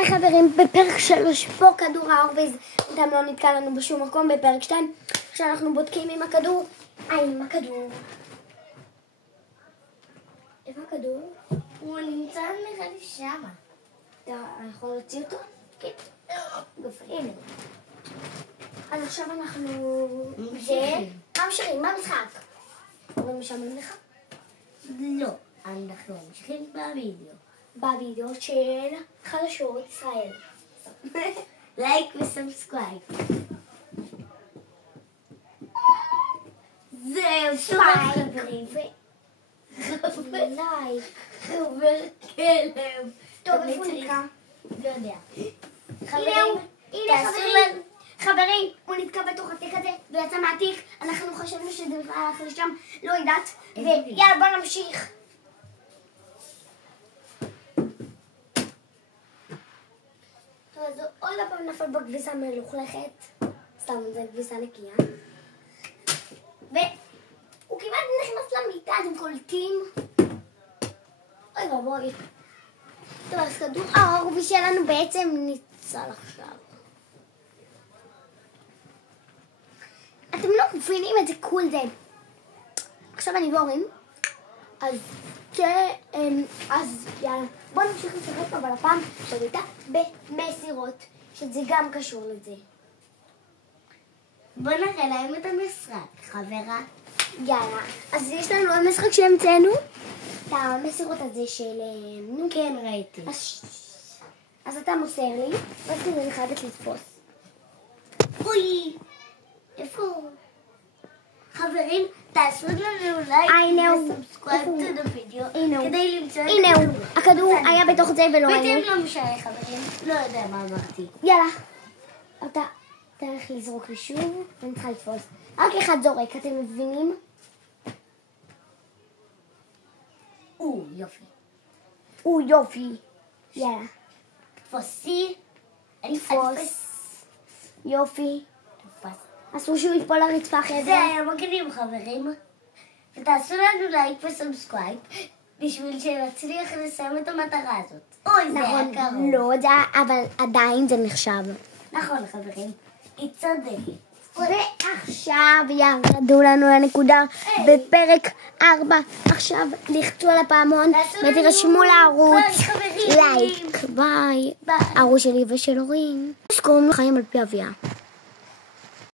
היי חברים, בפרק 3 פה כדור האור ואתם לא נתקע לנו בשום מקום. בפרק 2 כשאנחנו בודקים עם הכדור. עם הכדור. איפה הכדור? הוא נמצא נראה לי שמה. אתה יכול להוציא אותו? כן. הנה. אז עכשיו אנחנו... ממשיכים, מה המשחק? אבל משעמם לך? לא, אנחנו ממשיכים בווידאו. בווידאו של חדשות ישראל. לייק וסאבסקרייב. זהו, שוב חברים. לייק. חבר כלב. טוב, איפה נתקע? לא יודע. הנה חברים. חברים, הוא נתקע בתוך התיק הזה ויצא מהתיק. אנחנו חשבנו שזה הלך לשם, לא יודעת. ויאללה, בוא נמשיך. טוב, אז עוד פעם נפל בכביסה מלוכלכת. סתם, זה כביסה נקייה. והוא כמעט נכנס למיטה, אתם קולטים? אוי ואבוי. טוב, אז כדור האור שלנו בעצם ניצל עכשיו. אתם לא מבינים את זה קול זה. עכשיו אני בורים. אז יאללה. בואו נמשיך לשחק, אבל הפעם שביתה במסירות, שזה גם קשור לזה. בוא נראה להם את המשחק, חברה. יאללה. אז יש לנו משחק שהמצאנו. את המסירות הזה של... כן, ראיתי. אז אתה מוסר לי, ואז כזה אני חייבת לתפוס. אוי! איפה הוא? חברים, תעשו לנו לייק וסאבסקרייב לוידאו כדי למצוא את הכדור. הנה הוא, הכדור היה בתוך זה ולא היינו. ואתם לא משנה חברים, לא יודע מה אמרתי. יאללה. אתה צריך לזרוק לי שוב, ואני צריכה לתפוס. רק אחד זורק, אתם מבינים? יופי. יופי. יאללה. תפוסי. תפוס. יופי. תפוס. אסור שהוא יפול לרצפה אחרי זה. זה היה מגניב חברים. ותעשו לנו לייק וסאבסקרייב בשביל שנצליח לסיים את המטרה הזאת. אוי, זה היה קרוב. לא, אבל עדיין זה נחשב. נכון חברים, היא צודקת. ועכשיו ירדו לנו לנקודה בפרק 4. עכשיו לחצו על הפעמון ותרשמו לערוץ. לייק, ביי. הערוץ שלי ושל הורים. שקוראים לחיים על פי אביה.